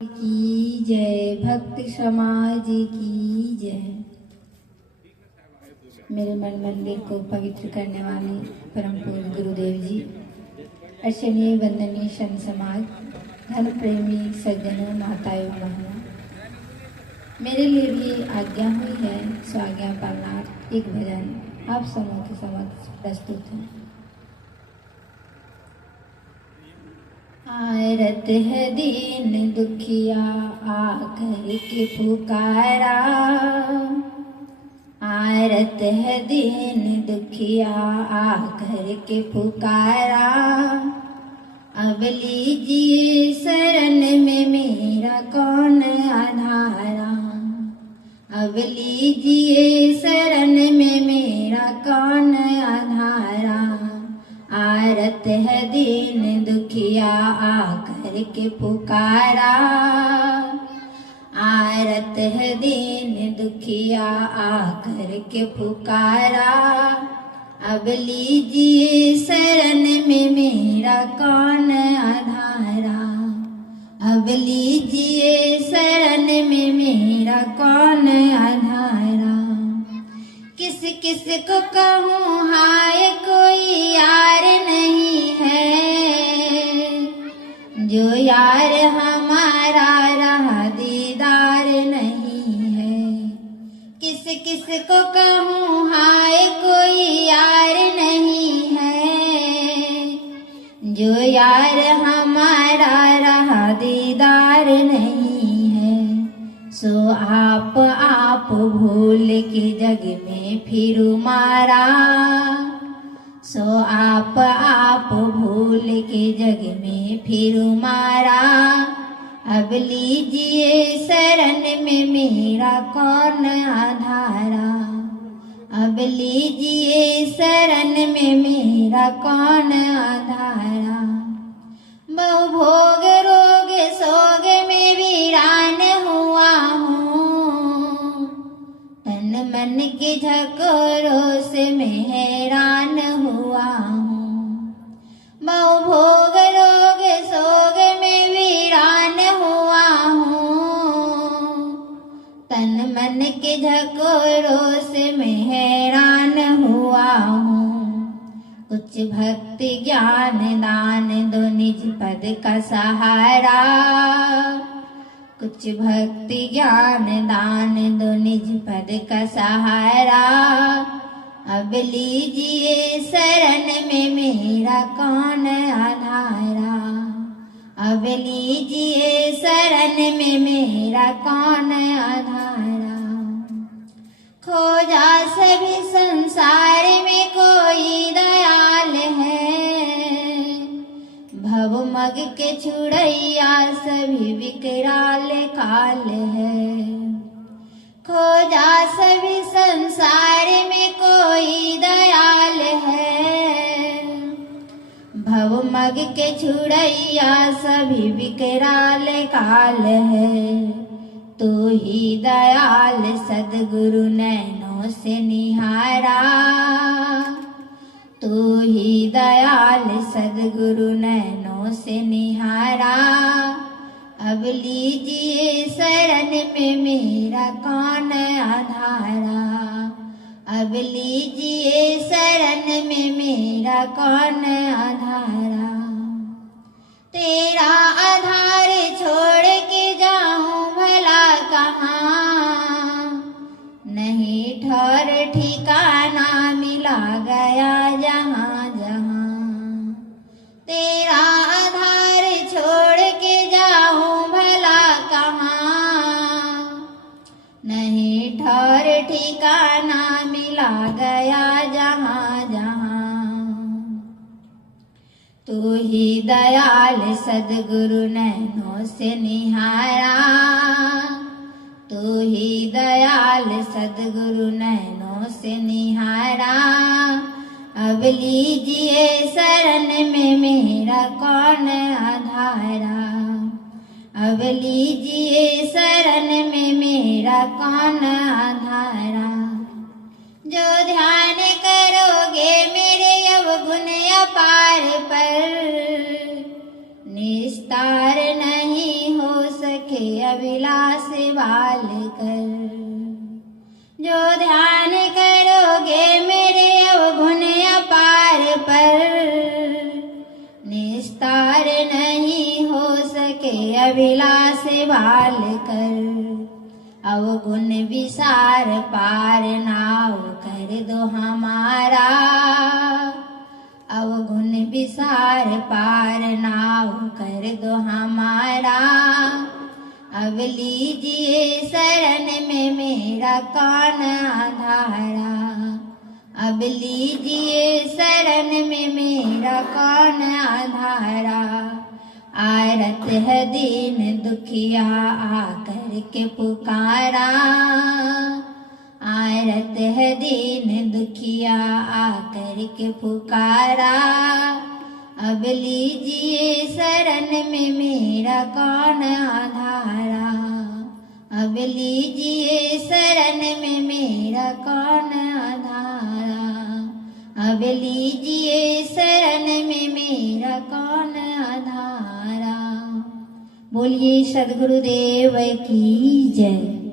की जय, भक्त समाज की जय। मेरे मन मंदिर को पवित्र करने वाले परम पूज्य गुरुदेव जी, अर्चनीय वंदनीय संत समाज, धर्म प्रेमी सज्जनों, माताओं, बहनों, मेरे लिए भी आज्ञा हुई है सो आज्ञा पालनार्थ एक भजन आप समूह के समक्ष प्रस्तुत है। आयरत है दीन दुखिया आकर के पुकारा, आयरत है दीन दुखिया आकर के पुकारा। अब लीजिए शरण में मेरा कौन आधारा, अब लीजिए शरण में मेरा कौन आधारा। आरत है दीन दुखिया आकर के पुकारा, आरत है दीन दुखिया आकर के पुकारा। अब लीजिए शरण में मेरा कौन आधारा, अब लीजिए शरण में मेरा कौन आधारा। किस किस को कहूँ हाय कोई यार नहीं है, जो यार हमारा रहा दीदार नहीं है। किस किस को कहूँ हाय कोई यार नहीं है, जो यार हमारा रहा दीदार नहीं है। सो आप भूल के जग में फिर मारा, सो आप भूल के जग में फिर मारा। अब लीजिए शरण में मेरा कौन आधारा, अब लीजिए शरण में मेरा कौन आधारा। बहु भोग रोग सोग में वीरान हुआ हूँ, तन मन के झकोरों से मैं हैरान हुआ हूँ। बहु भोग रोग सोग में वीरान हुआ हूँ, तन मन के झकोरों से मैं हैरान हुआ हूँ। कुछ भक्ति ज्ञान दान दो निज पद का सहारा, कुछ भक्ति ज्ञान दान दो निज पद का सहारा। अब लीजिए शरण में मेरा कौन आधारा, अब लीजिए शरण में मेरा कौन आधारा। खोजा सभी संसार में कोई दयाल है, भव मग के छुड़ैया सभी विकराल काल है। खोजा सभी संसार में कोई दयाल है, भव मग के छुड़ैया सभी विकराल काल है। तू ही दयाल सद्गुरु नैनों से निहारा, तू ही दयाल सद्गुरु नैनों से निहारा। अब लीजिए शरण में मेरा कौन आधारा, अब लीजिए शरण में मेरा कौन आधारा। तेरा आधार छोड़ के जाऊं भला कहाँ, नहीं ठौर ठिकाना मिला गया जहाँ जहाँ। तेरा आधार छोड़ के जाऊं भला कहाँ, नहीं ठौर ठिकाना मिला गया जहाँ जहाँ। तू ही दयाल सद्गुरु नैनों से निहारा, तू ही दयाल सद्गुरु नैनों से निहारा। अब लीजिए शरण में मेरा कौन आधारा, अब लीजिए शरण में मेरा कौन आधारा। जो ध्यान करोगे मेरे अवगुण अपार पर, निस्तार नहीं हो सके सके अभिलाष बाल कर। जो ध्यान करोगे मेरे अवगुण अपार पर, निस्तार नहीं हो सके अभिलाष बाल कर। अवगुण विसार पार नाव कर दो हमारा, अवगुण विसार पार नाव कर दो हमारा। अब लीजिए शरण में मेरा कान आधारा, अब लीजिए शरण में मेरा कान आधारा। आरत है दीन दुखिया आकर के पुकारा, आरत है दीन दुखिया आकर के पुकारा। अब लीजिए शरण में मेरा कान आधारा, अब लीजिए शरण में मेरा कान आधारा, अब लीजिए शरण में मेरा कान आधारा। बोलिए सद्गुरुदेव की जय।